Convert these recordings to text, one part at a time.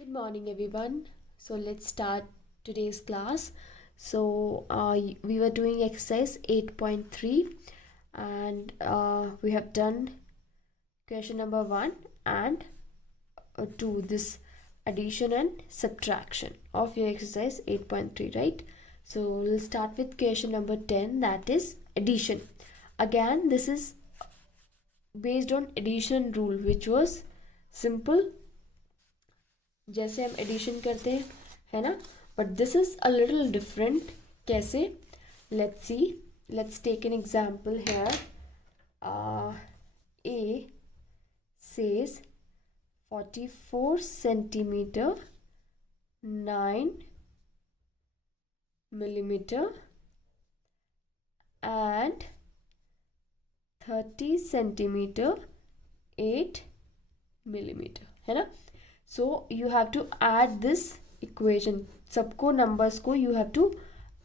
Good morning, everyone. So let's start today's class. We were doing exercise 8.3 and we have done question number 1 and 2, this addition and subtraction of your exercise 8.3, right? So we'll start with question number 10, that is addition. Again, this is based on addition rule, which was simple, जैसे हम addition करते हैं, है ना. But this is a little different. कैसे? Let's see. Let's take an example here. A says 44 centimeter 9 millimeter and 30 centimeter 8 millimeter, है ना. So you have to add this equation. सबको numbers को you have to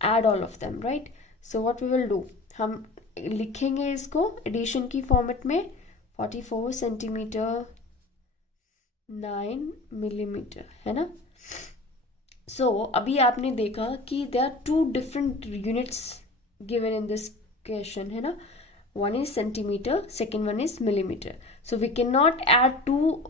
add all of them, right? So what we will do, हम लिखेंगे इसको addition की format में. 44 centimetre 9 millimetre, है ना. So अभी आपने देखा कि there are two different units given in this question, है ना. One is centimeter, second one is millimeter. So we cannot add two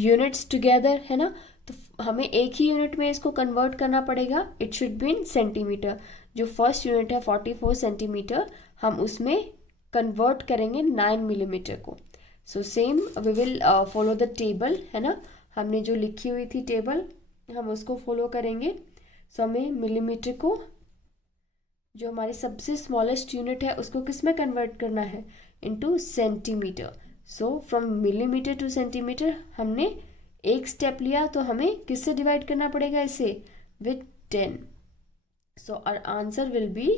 units together, है ना. तो हमें एक ही यूनिट में इसको कन्वर्ट करना पड़ेगा. It should be in centimetre. जो फर्स्ट यूनिट है 44 सेंटीमीटर, हम उसमें कन्वर्ट करेंगे 9 मिलीमीटर को. So same we will follow the table, है ना. हमने जो लिखी हुई थी टेबल, हम उसको फॉलो करेंगे. सो हमें मिलीमीटर को, जो हमारी सबसे स्मॉलेस्ट यूनिट है, उसको किस में कन्वर्ट करना है? Into centimetre. So from millimetre two centimetre हमने एक स्टेप लिया, तो हमें किससे डिवाइड करना पड़ेगा इसे? With 10. So our answer will be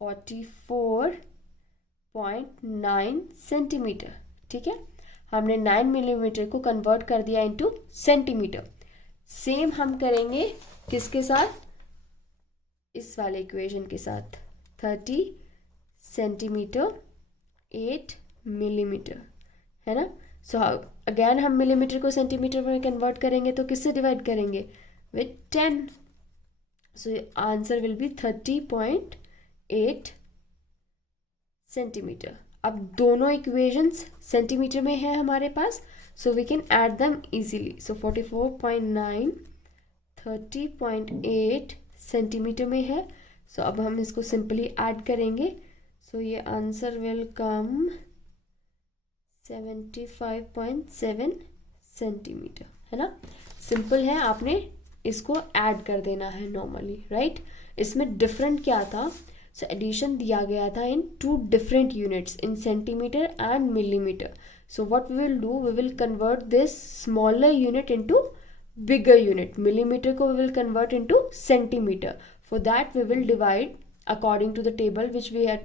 44.9 centimetre. ठीक है, हमने 9 मिलीमीटर को कन्वर्ट कर दिया इनटू सेंटीमीटर. सेम हम करेंगे किसके साथ? इस वाले इक्वेशन के साथ. 30 सेंटीमीटर 8 मिलीमीटर, है ना. सो अगेन हम मिलीमीटर को सेंटीमीटर में कन्वर्ट करेंगे, तो किससे डिवाइड करेंगे? With 10. So answer will be 30.8 centimetre. अब दोनों इक्वेशंस सेंटीमीटर में है हमारे पास, so we can add them easily. सो 44.9 30.8 सेंटीमीटर में है. सो अब हम इसको सिंपली ऐड करेंगे. सो ये आंसर विल कम 75.7 सेंटीमीटर, है ना. सिंपल है, आपने इसको ऐड कर देना है नॉर्मली, राइट. इसमें डिफरेंट क्या था? सो एडिशन दिया गया था in two different units, in centimetre and millimetre. So what we will do, we will convert this smaller unit into bigger unit. Millimeter ko we will convert into centimeter. For that we will divide according to the table which we had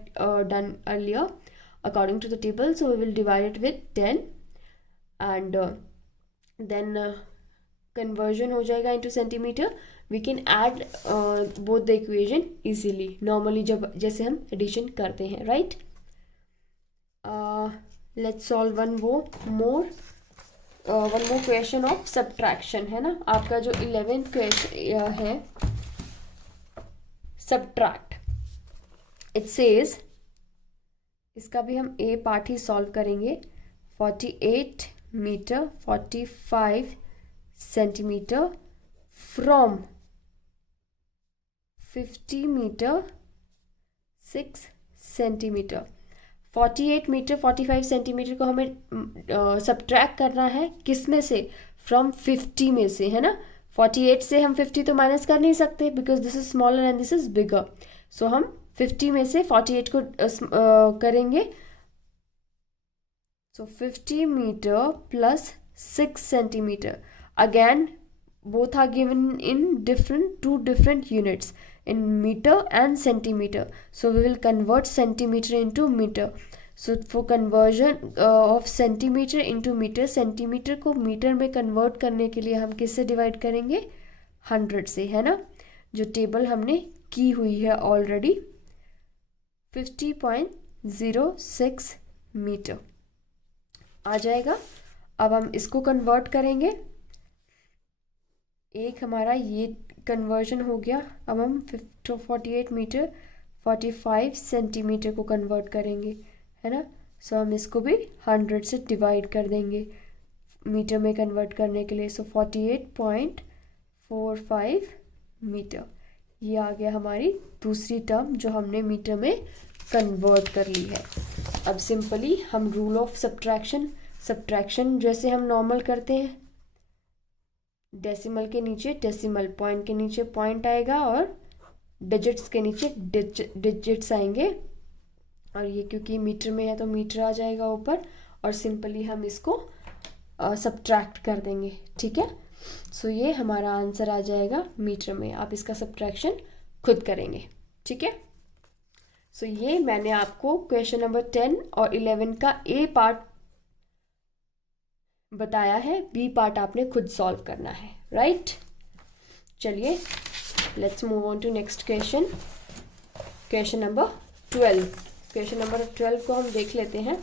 done earlier. According to the table, so we will divide it with 10 and then conversion हो जाएगा into centimeter. We can add both the equation easily. Normally जब जैसे हम addition करते हैं, right? Let's solve one more question of subtraction, है ना. आपका जो 11th क्वेश्चन है, सब्ट्रैक्ट. इट सेज, इसका भी हम ए पार्ट ही सॉल्व करेंगे. 48 metre 45 centimetre from 50 metre 6 centimetre. 48 metre 45 centimetre को हमें सब्ट्रैक्ट करना है किस में से? फ्रॉम 50 में से, है ना. 48 से हम 50 तो माइनस कर नहीं सकते, because this is smaller and this is bigger. So हम 50 में से 48 को करेंगे. So 50 metre plus 6 centimetre. Again both are given in two different units, in meter and centimeter. So we will convert centimeter into meter. So for conversion of centimeter into meter, centimeter को metre में convert करने के लिए हम किससे divide करेंगे? 100 से, है ना. जो टेबल हमने की हुई है ऑलरेडी. 50.06 मीटर आ जाएगा. अब हम इसको कन्वर्ट करेंगे. एक हमारा ये कन्वर्जन हो गया। अब हम 48 मीटर 45 सेंटीमीटर को कन्वर्ट करेंगे, है ना। सो हम इसको भी 100 से डिवाइड कर देंगे मीटर में कन्वर्ट करने के लिए। सो 48.45 मीटर, ये आ गया हमारी दूसरी टर्म जो हमने मीटर में कन्वर्ट कर ली है। अब सिंपली हम रूल ऑफ सब्ट्रैक्शन जैसे हम नॉर्मल करते हैं, डेसिमल के नीचे डेसिमल, पॉइंट के नीचे पॉइंट आएगा और डिजिट्स के नीचे डिजिट्स आएंगे, और ये क्योंकि मीटर में है तो मीटर आ जाएगा ऊपर, और सिंपली हम इसको सब्ट्रैक्ट कर देंगे, ठीक है। सो ये हमारा आंसर आ जाएगा मीटर में। आप इसका सब्ट्रैक्शन खुद करेंगे, ठीक है। सो ये मैंने आपको क्वेश्चन नंबर 10 और 11 का ए पार्ट बताया है, बी पार्ट आपने खुद सॉल्व करना है, राइट। चलिए let's move on to next question, question number 12। Question number 12 को हम देख लेते हैं।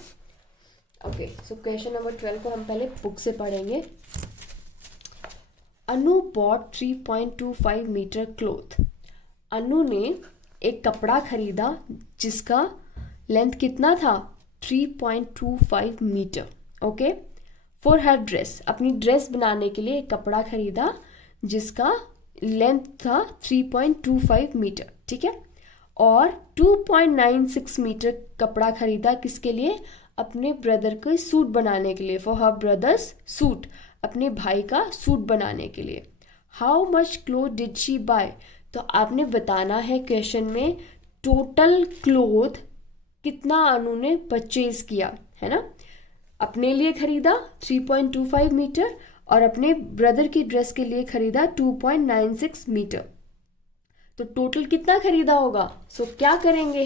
ओके, सो क्वेश्चन नंबर 12 को हम पहले बुक से पढ़ेंगे। Anu bought 3.25 metre cloth. Anu ने एक कपड़ा खरीदा जिसका लेंथ कितना था, 3.25 metre. Okay, for her dress, अपनी ड्रेस बनाने के लिए एक कपड़ा खरीदा जिसका लेंथ था 3.25 मीटर, ठीक है। और 2.96 मीटर कपड़ा खरीदा किसके लिए, अपने ब्रदर के सूट बनाने के लिए, फॉर हर ब्रदर्स सूट, अपने भाई का सूट बनाने के लिए। How much cloth did she buy, तो आपने बताना है क्वेश्चन में टोटल क्लोथ कितना अनु ने परचेज किया, है ना। अपने लिए खरीदा 3.25 मीटर और अपने ब्रदर की ड्रेस के लिए खरीदा 2.96 मीटर, तो टोटल कितना खरीदा होगा। सो क्या करेंगे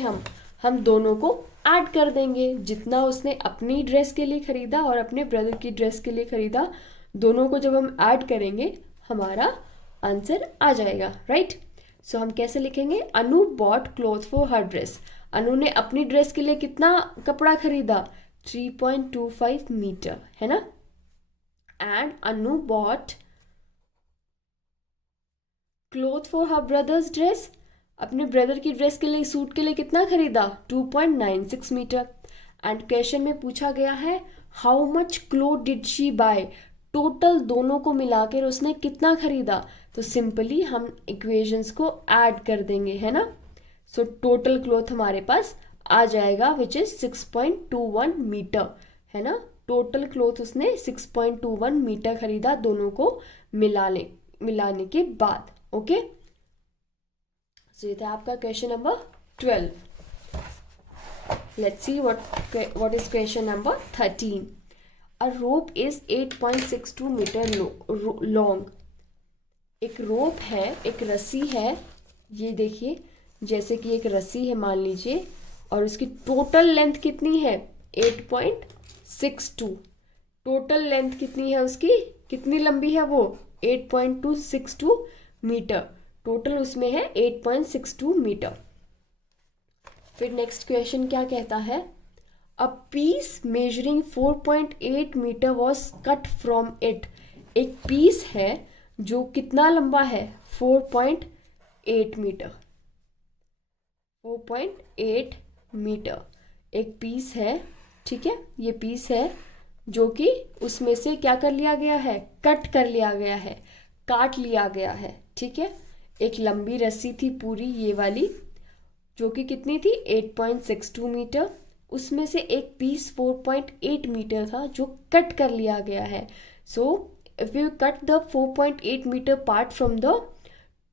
हम दोनों को ऐड कर देंगे, जितना उसने अपनी ड्रेस के लिए खरीदा और अपने ब्रदर की ड्रेस के लिए खरीदा, दोनों को जब हम ऐड करेंगे हमारा आंसर आ जाएगा, राइट। सो हम कैसे लिखेंगे, Anu bought cloth for her dress, Anu ने अपनी ड्रेस के लिए कितना कपड़ा खरीदा, 3.25 मीटर, है ना। And Anu bought cloth for her brother's dress, अपने ब्रदर की ड्रेस के लिए, सूट के लिए कितना खरीदा, 2.96 मीटर। एंड क्वेश्चन में पूछा गया है how much cloth did she buy, total दोनों को मिलाकर उसने कितना खरीदा, तो सिंपली हम इक्वेशंस को ऐड कर देंगे, है ना। सो टोटल क्लॉथ हमारे पास आ जाएगा विच इज 6.21 मीटर, है ना। टोटल क्लॉथ उसने 6.21 मीटर खरीदा दोनों को मिलाने के बाद। ओके, सो ये था आपका question number 12। Let's see what is question number 13। A rope is 8.62 metre long. एक रोप है, एक रस्सी है, ये देखिए जैसे कि एक रस्सी है मान लीजिए, और उसकी टोटल लेंथ कितनी है, 8.62। टोटल लेंथ कितनी है उसकी, कितनी लंबी है वो, 8.262 मीटर, टोटल उसमें है 8.62 मीटर। फिर नेक्स्ट क्वेश्चन क्या कहता है, a piece measuring 4.8 metre was cut from it. एक पीस है जो कितना लंबा है, 4.8 मीटर, 4.8 मीटर एक पीस है, ठीक है। ये पीस है जो कि उसमें से क्या कर लिया गया है, कट कर लिया गया है, काट लिया गया है, ठीक है। एक लंबी रस्सी थी पूरी ये वाली जो कि कितनी थी, 8.62 मीटर, उसमें से एक पीस 4.8 मीटर था जो कट कर लिया गया है। So if you cut the 4.8 metre part from the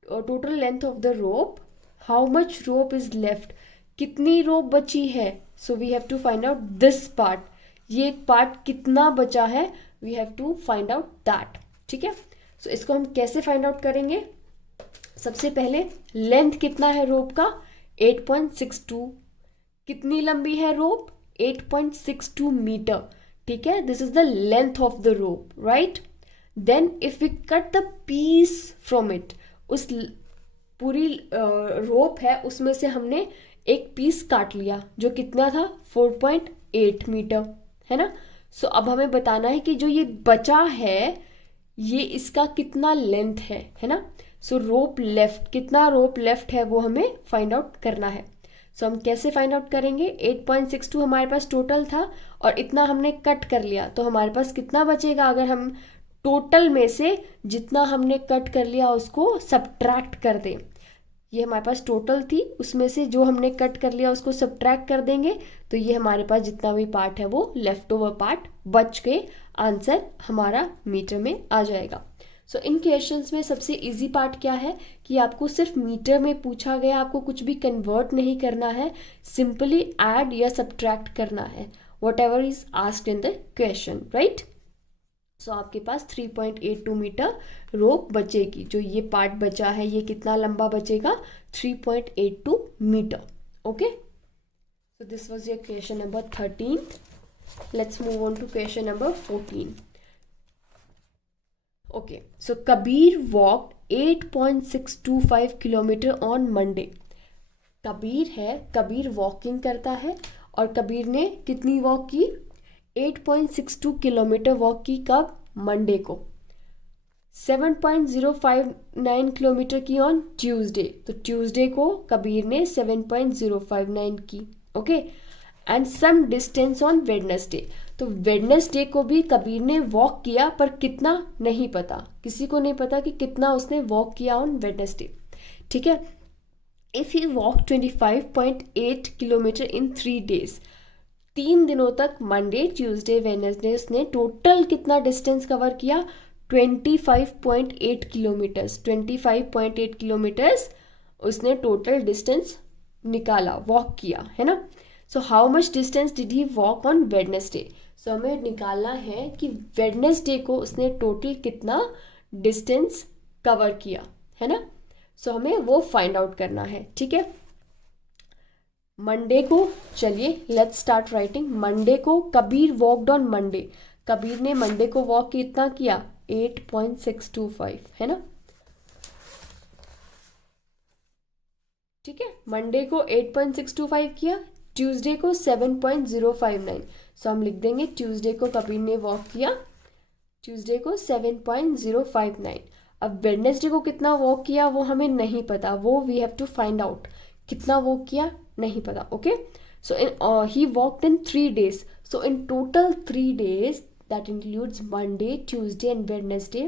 total length of the rope, how much rope is left, कितनी रोप बची है। So we have to find out this part, ये पार्ट कितना बचा है, we have to find out that, ठीक है। सो इसको हम कैसे फाइंड आउट करेंगे, सबसे पहले लेंथ कितना है रोप का, 8.62, कितनी लंबी है रोप, 8.62 मीटर, ठीक है। This is the length of the rope, right. Then if we cut the piece from it, उस पूरी रोप है उसमें से हमने एक पीस काट लिया जो कितना था, 4.8 मीटर, है ना। सो अब हमें बताना है कि जो ये बचा है ये इसका कितना लेंथ है ना। सो रोप लेफ्ट, कितना रोप लेफ्ट है वो हमें फाइंड आउट करना है। सो हम कैसे फाइंड आउट करेंगे, 8.62 हमारे पास टोटल था और इतना हमने कट कर लिया, तो हमारे पास कितना बचेगा, अगर हम टोटल में से जितना हमने कट कर लिया उसको सब्ट्रैक्ट कर दें। ये हमारे पास टोटल थी, उसमें से जो हमने कट कर लिया उसको सब्ट्रैक्ट कर देंगे, तो ये हमारे पास जितना भी पार्ट है वो लेफ्ट ओवर पार्ट बच के आंसर हमारा मीटर में आ जाएगा। सो इन क्वेश्चंस में सबसे इजी पार्ट क्या है कि आपको सिर्फ मीटर में पूछा गया, आपको कुछ भी कन्वर्ट नहीं करना है, सिंपली ऐड या सब्ट्रैक्ट करना है whatever is asked in the question, right. So आपके पास 3.82 मीटर रोप बचेगी। जो ये पार्ट बचा है ये कितना लंबा बचेगा, 3.82 metre. Okay, so this was your question number 13। Let's move on to question number 14। Okay, so Kabir walked 8.625 kilometre on Monday. Kabir है, कबीर वॉकिंग करता है और कबीर ने कितनी वॉक की, 8.62 किलोमीटर वॉक की, कब, मंडे को। 7.059 किलोमीटर की ऑन ट्यूसडे, तो ट्यूसडे को कबीर ने 7.059 की। Okay, and some distance on Wednesday, तो वेडनेसडे को भी कबीर ने वॉक किया, पर कितना नहीं पता, किसी को नहीं पता कि कितना उसने वॉक किया ऑन वेडनेसडे। ठीक है, if he walk 25.8 kilometre in 3 days, 3 दिनों तक मंडे ट्यूसडे वेडनेसडे उसने टोटल कितना डिस्टेंस कवर किया, 25.8 किलोमीटर्स। 25.8 किलोमीटर्स उसने टोटल डिस्टेंस निकाला, वॉक किया, है ना। So how much distance did he walk on Wednesday, so हमें निकालना है कि वेडनेसडे को उसने टोटल कितना डिस्टेंस कवर किया, है ना। सो हमें वो फाइंड आउट करना है। ठीक है, मंडे को, चलिए लेट्स स्टार्ट राइटिंग। मंडे को Kabir walked on Monday, Kabir ने मंडे को वॉक कितना किया, 8.625, है ना। ठीक है, मंडे को 8.625 किया, ट्यूसडे को 7.059। सो हम लिख देंगे ट्यूसडे को कबीर ने वॉक किया, ट्यूसडे को 7.059। अब वेडनेसडे को कितना वॉक किया वो हमें नहीं पता, वो we have to find out, कितना वॉक किया नहीं पता। Okay, so in he walked in 3 days, so in total 3 days that includes Monday Tuesday and Wednesday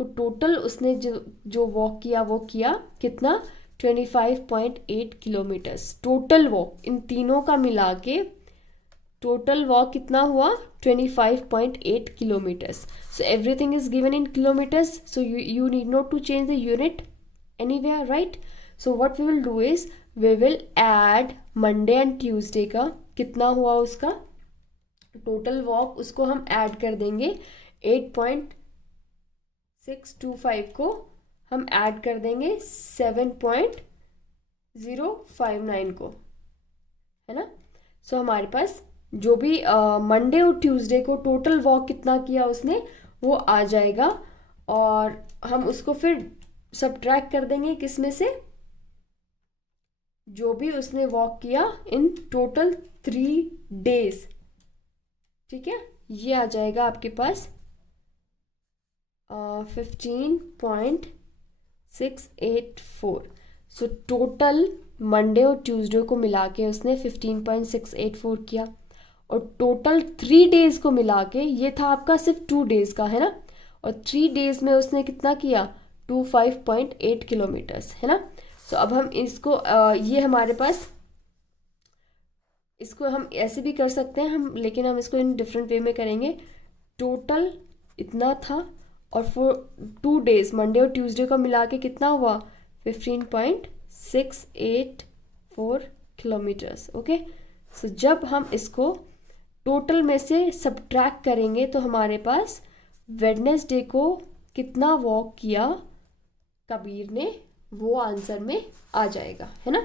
को टोटल उसने जो वॉक किया वो किया कितना, 25.8 किलोमीटर्स टोटल वॉक, इन तीनों का मिला के टोटल वॉक कितना हुआ, 25.8 kilometers. So everything is given in kilometers, so you need not to change the unit anywhere, right? So what we will do is we will add Monday and Tuesday का कितना हुआ उसका total walk, उसको हम add कर देंगे। 8.625 को हम ऐड कर देंगे 7.059 को, है ना। सो हमारे पास जो भी मंडे और ट्यूसडे को टोटल वॉक कितना किया उसने वो आ जाएगा, और हम उसको फिर सब्ट्रैक्ट कर देंगे किस में से, जो भी उसने वॉक किया इन टोटल 3 days। ठीक है, ये आ जाएगा आपके पास 15.684। सो टोटल मंडे और ट्यूसडे को मिला के उसने 15.684 किया, और टोटल 3 days को मिला के, ये था आपका सिर्फ 2 days का, है ना, और 3 days में उसने कितना किया, 25.8 किलोमीटर्स, है ना। सो अब हम इसको ये हमारे पास, इसको हम ऐसे भी कर सकते हैं हम, लेकिन हम इसको इन डिफरेंट वे में करेंगे। टोटल इतना था और 2 days मंडे और ट्यूसडे को मिला के कितना हुआ, 15.684 किलोमीटर्स। ओके, सो जब हम इसको टोटल में से सब्ट्रैक्ट करेंगे तो हमारे पास वेडनेसडे को कितना वॉक किया कबीर ने वो आंसर में आ जाएगा, है ना।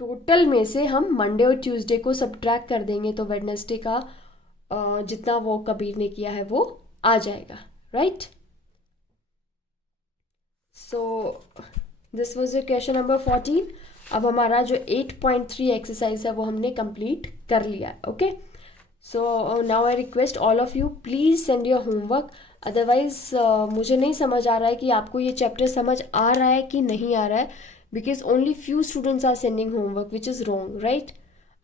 टोटल में से हम मंडे और ट्यूसडे को सब्ट्रैक्ट कर देंगे तो वेडनेसडे का जितना वॉक कबीर ने किया है वो आ जाएगा, right. So this was your question number 14। अब हमारा जो 8.3 एक्सरसाइज है वो हमने कंप्लीट कर लिया है। Okay, so now I request all of you, please send your homework. Otherwise मुझे नहीं समझ आ रहा है कि आपको ये चैप्टर समझ आ रहा है कि नहीं आ रहा है, because only few students are sending homework which is wrong, right.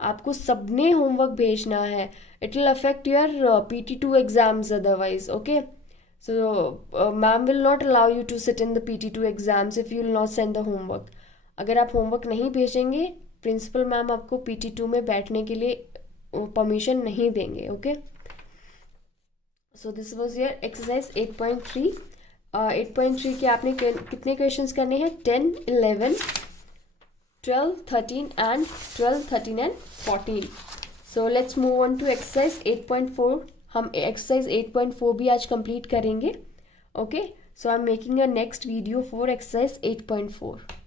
आपको सबने होमवर्क भेजना है, it will affect your PT2 exams otherwise, okay. So ma'am will not allow you to sit in the PT2 exams if you will not send the homework. अगर आप homework नहीं भेजेंगे, principal ma'am आपको PT2 में बैठने के लिए permission नहीं देंगे, okay. So this was your exercise 8.3। 8.3 के आपने कितने क्वेश्चंस करने हैं? 10, 11, 12, 13 and 12, 13 and 14। So let's move on to exercise 8.4। हम एक्सरसाइज 8.4 भी आज कंप्लीट करेंगे, okay. So I am making a next video for exercise 8.4।